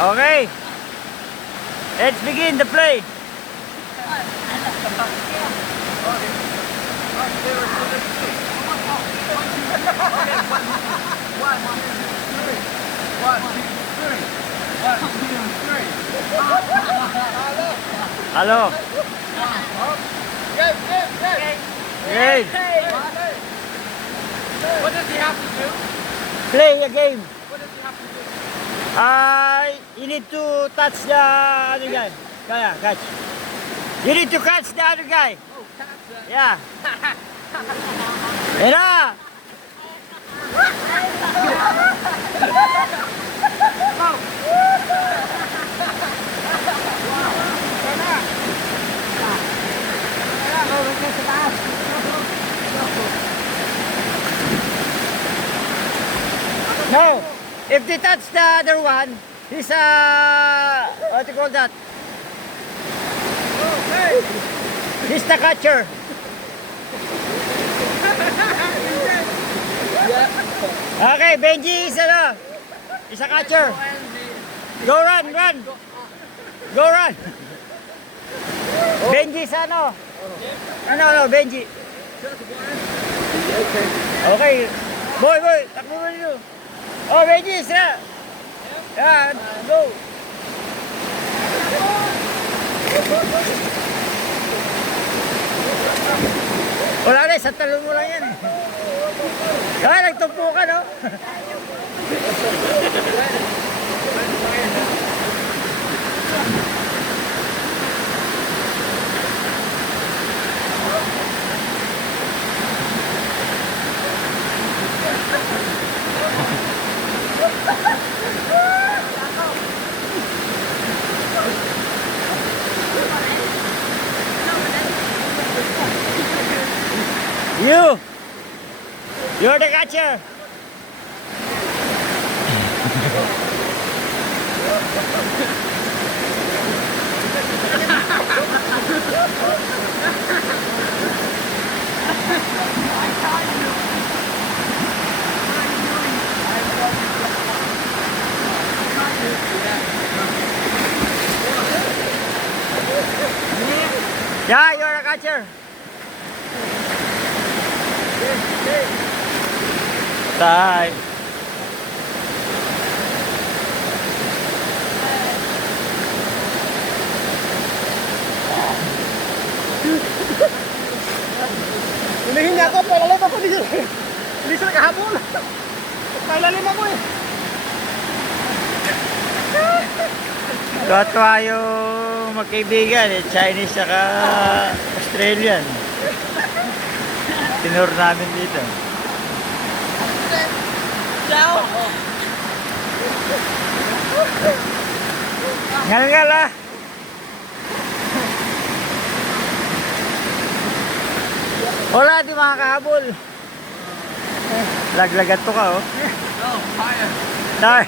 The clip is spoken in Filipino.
Okay. Let's begin the play. Hello. Game. What does he have to do? Play a game. Uh, you need to touch the other guy. Kaya, catch. You need to catch the other guy. Oh, catch it. Yeah. Na. No. If they touch the other one, he's uh, what do you call that? He's the catcher. Okay, Benji is ano? Is a catcher. Go run, run. Go run. Benji is ano? Ano, ano, Benji. Okay. Boy, boy, takbo mo dito. Oh, is na. Yan, go. Wala na, sa talon mo lang yan. Kaya nagtumpo ka, no? You! You're the catcher! Yeah, you're a catcher. Time. Ulihin niya ako, palalim ako dito. Hindi sila kahabol. Palalim ako eh. Tuwa-tuwa yung magkaibigan, eh, Chinese saka Australian. Tinur namin dito. Ngal-ngal ah! Wala, di makakahabol. Laglagan to ka oh. Oh, fire. Dar.